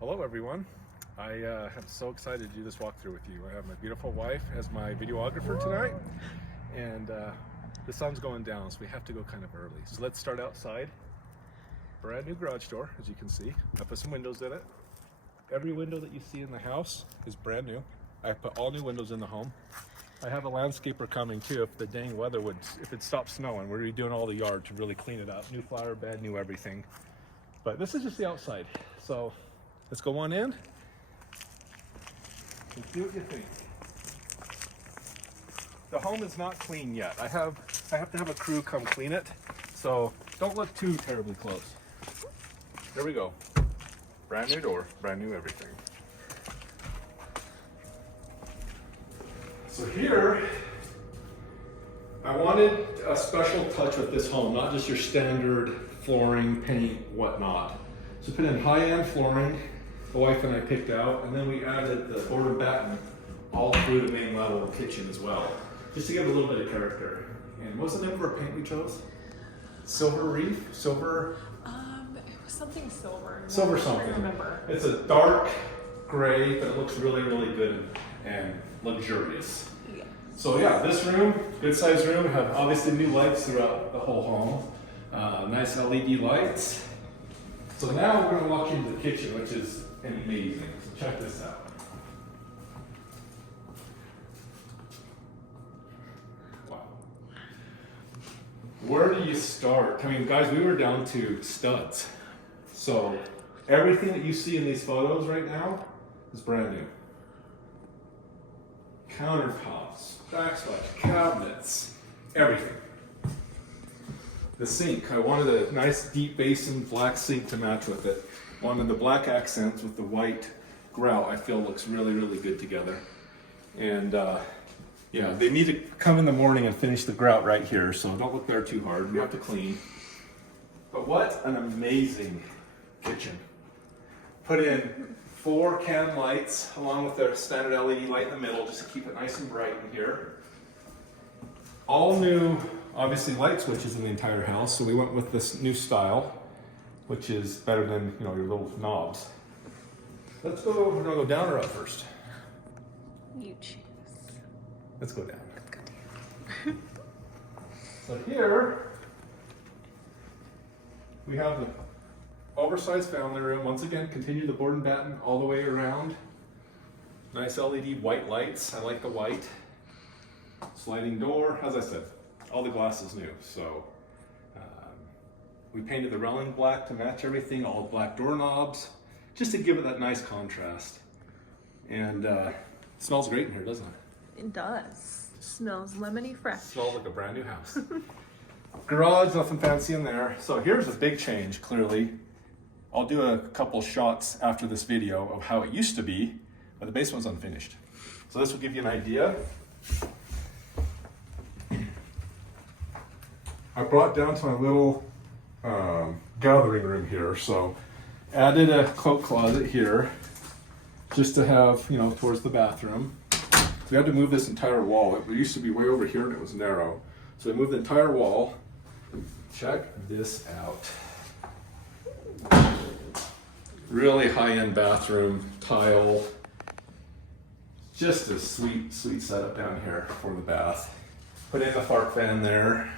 Hello everyone. I am so excited to do this walkthrough with you. I have my beautiful wife as my videographer tonight, and the sun's going down, so we have to go kind of early. So let's start outside. Brand new garage door, as you can see. I put some windows in it. Every window that you see in the house is brand new. I put all new windows in the home. I have a landscaper coming too if the dang weather if it stops snowing. We're redoing all the yard to really clean it up. New flower bed, new everything. But this is just the outside. So let's go on in. Let's see what you think. The home is not clean yet. I have to have a crew come clean it. So don't look too terribly close. There we go. Brand new door, brand new everything. So here, I wanted a special touch with this home, not just your standard flooring, paint, whatnot. So put in high-end flooring, the wife and I picked out, and then we added the board and batten all through the main level of the kitchen as well, just to give it a little bit of character. And what's the name of our paint we chose? Silver Reef? Silver? It was something silver. Silver something. I remember. It's a dark gray, but it looks really, really good and luxurious. Yeah. So yeah, this room, good sized room, have obviously new lights throughout the whole home. Nice LED lights. So now we're going to walk into the kitchen, which is amazing. So check this out. Wow. Where do you start? I mean, guys, we were down to studs. So everything that you see in these photos right now is brand new. Countertops, backsplash, cabinets, everything. The sink, I wanted a nice deep basin black sink to match with it. Wanted the black accents with the white grout. I feel looks really, really good together. And yeah, they need to come in the morning and finish the grout right here, so don't look there too hard. We have to clean. But what an amazing kitchen. Put in 4 Canon lights along with their standard LED light in the middle just to keep it nice and bright in here. All new, obviously, light switches in the entire house, so we went with this new style, which is better than, you know, your little knobs. We're gonna go down or up first? You choose. Let's go down. Let's go down. So here, we have the oversized family room. Once again, continue the board and batten all the way around. Nice LED white lights. I like the white. Sliding door. As I said, all the glass is new. So we painted the railing black to match everything. All black doorknobs, just to give it that nice contrast. And it smells great in here, doesn't it? It does. Smells lemony fresh. Smells like a brand new house. Garage, nothing fancy in there. So here's a big change, clearly. I'll do a couple shots after this video of how it used to be, but the basement's unfinished. So this will give you an idea. I brought down to my little gathering room here, so added a coat closet here just to have, you know, towards the bathroom. So we had to move this entire wall. It used to be way over here and it was narrow. So we moved the entire wall. Check this out. Really high-end bathroom, tile. Just a sweet, sweet setup down here for the bath. Put in the fart fan there.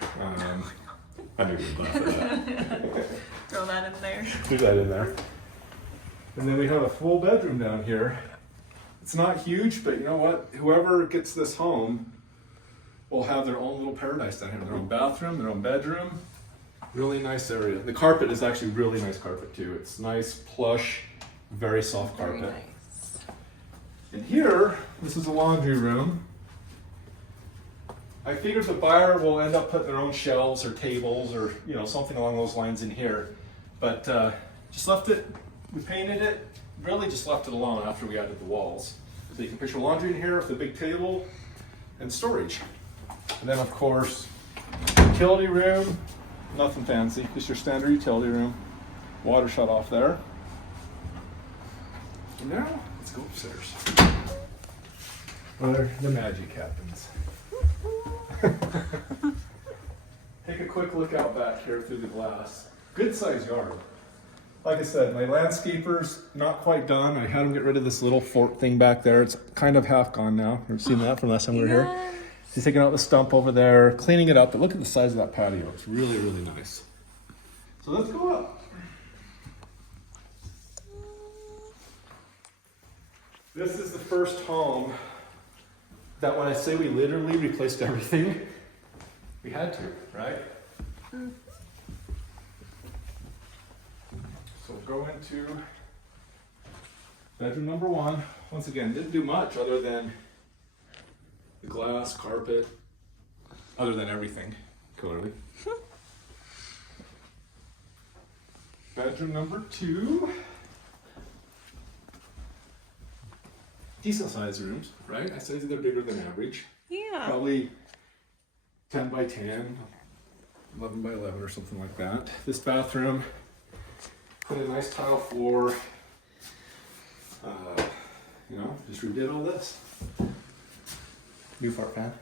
I knew you'd laugh at that. Throw that in there. Do that in there. And then we have a full bedroom down here. It's not huge, but you know what? Whoever gets this home will have their own little paradise down here. Their own bathroom, their own bedroom. Really nice area. The carpet is actually really nice carpet too. It's nice, plush, very soft carpet. Very nice. And here, this is a laundry room. I figured the buyer will end up putting their own shelves or tables or, you know, something along those lines in here. But just left it, we painted it, really just left it alone after we added the walls. So you can put your laundry in here with a big table and storage. And then of course, utility room, nothing fancy, just your standard utility room. Water shut off there. And now, let's go upstairs. Where the magic happens. Take a quick look out back here through the glass. Good sized yard. like I said, my landscaper's not quite done. I had him get rid of this little fort thing back there. It's kind of half gone now. You've seen that from last time we were here. Yes. He's taking out the stump over there, cleaning it up, but look at the size of that patio. It's really, really nice. So let's go up. This is the first home that when I say we literally replaced everything, we had to, right? So we'll go into bedroom number one. Once again, didn't do much other than the glass, carpet, other than everything, clearly. Bedroom number two. Decent sized rooms, right? I say they're bigger than average. Yeah. Probably 10 by 10, 11 by 11 or something like that. This bathroom, put a nice tile floor. You know, just redid all this. New fart fan.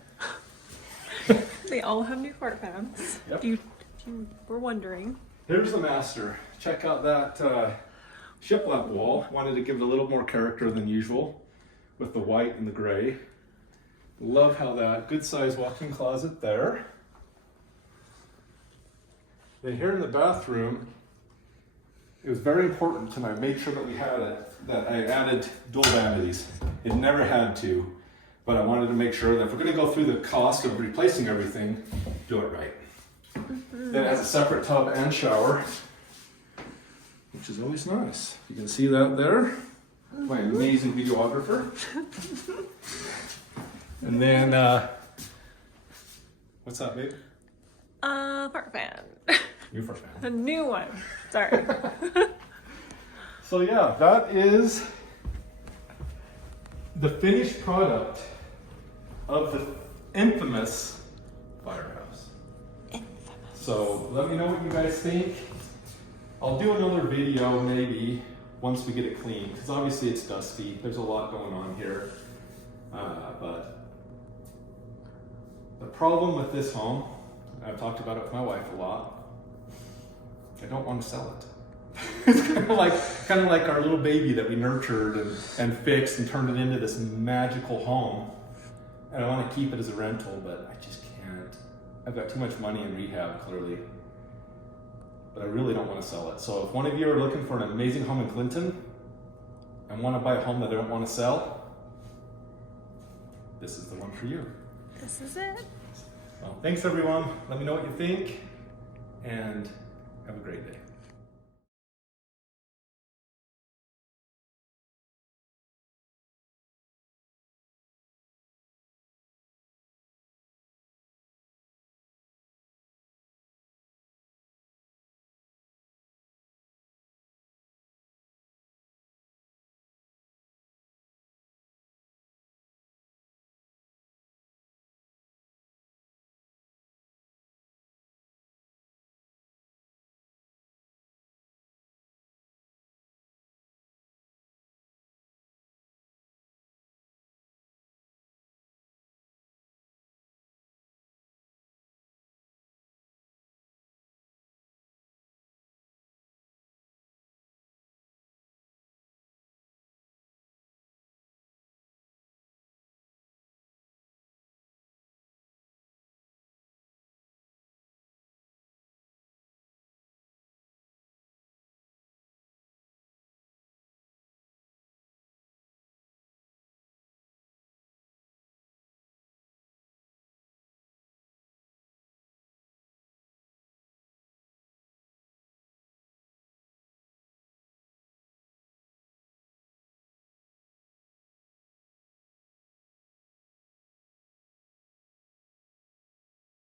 They all have new fart fans. Yep. If you were wondering. Here's the master. Check out that shiplap wall. Wanted to give it a little more character than usual with the white and the gray. Love how that good sized walk-in closet there. Then here in the bathroom, it was very important to make sure that we had it, that I added dual vanities. It never had to, but I wanted to make sure that if we're gonna go through the cost of replacing everything, do it right. Then it has a separate tub and shower, which is always nice. You can see that there. My amazing videographer. And then, what's that, babe? Fart fan. New fart fan. A new one. Sorry. So yeah, that is the finished product of the infamous firehouse. So let me know what you guys think. I'll do another video maybe once we get it clean, because obviously it's dusty. There's a lot going on here. But the problem with this home, I've talked about it with my wife a lot, I don't want to sell it. It's kind of like our little baby that we nurtured and fixed and turned it into this magical home. And I want to keep it as a rental, but I just can't. I've got too much money in rehab, clearly. But I really don't want to sell it. So if one of you are looking for an amazing home in Clinton and want to buy a home that they don't want to sell, this is the one for you. This is it. Well, thanks everyone. Let me know what you think and have a great day.